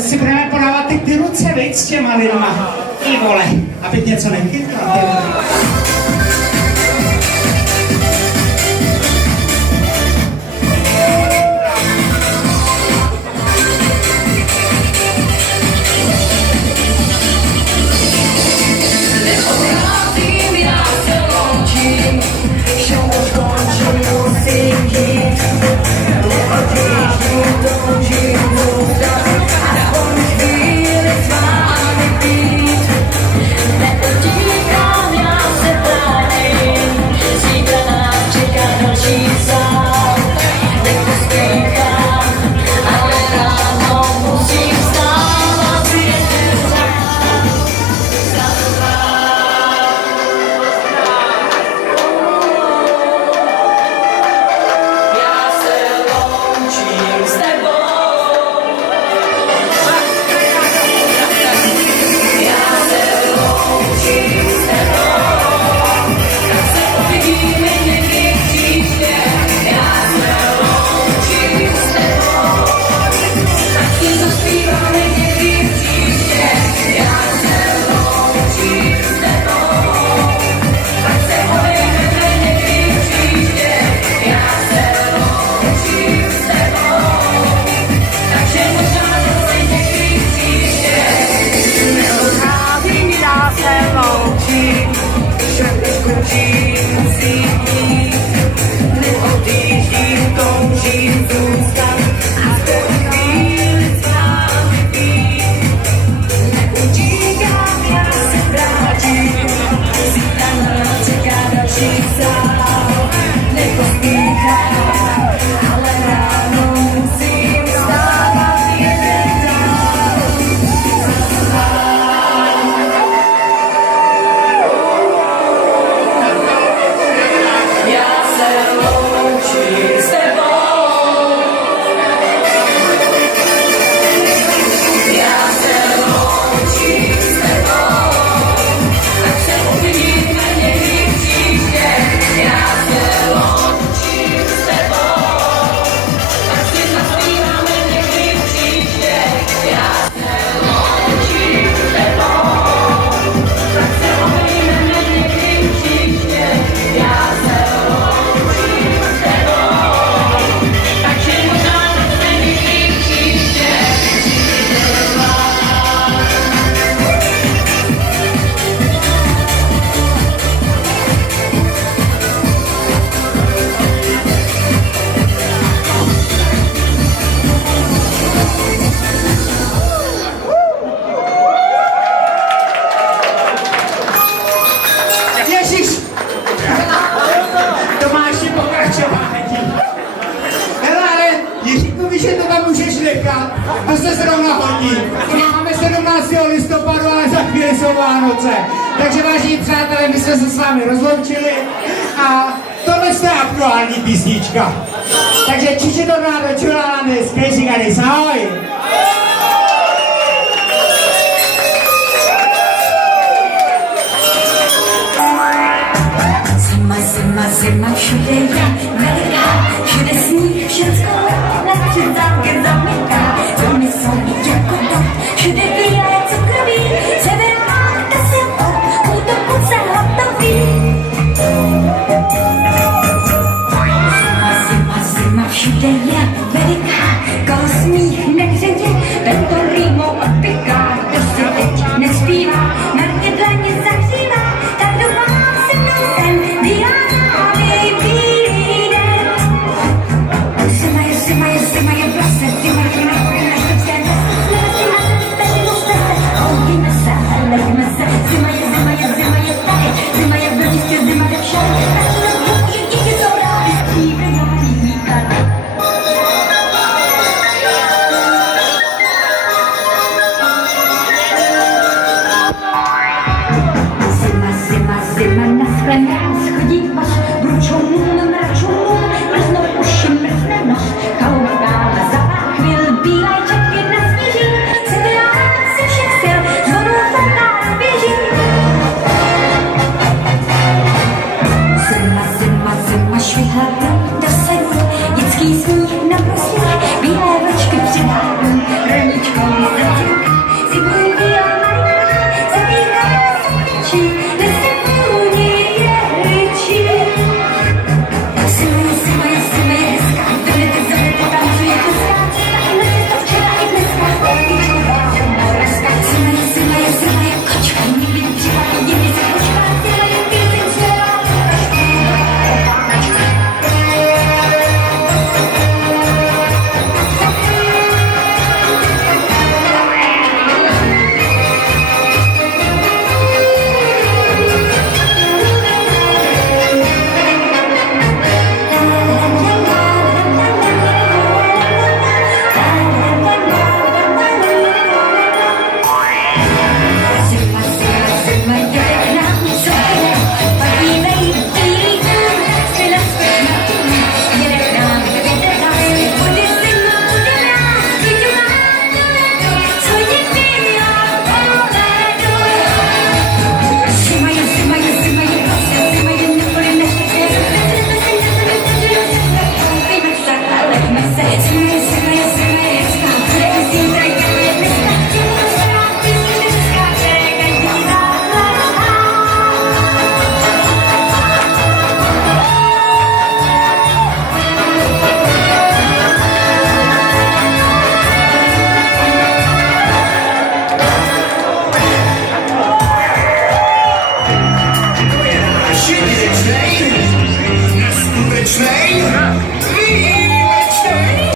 si budeme podávat ty ruce, viď, s těma lidma. I vole, abych něco nechytral. A se zrovna hodí. Máme 17. listopadu, ale za chvíli jsou Vánoce. Takže vážení přátelé, my jsme se s vámi rozloučili a tohle je aktuální písnička. Takže Čiči Tornado, Čulalandes, Casey Garis, ahoj! Zima, všude je veliká, všude sníh, všecko letí zámky zamyká. Domy jsou jako dom, všude bílé cukroví, sever máte si od útoku se hotový. Zima, všude je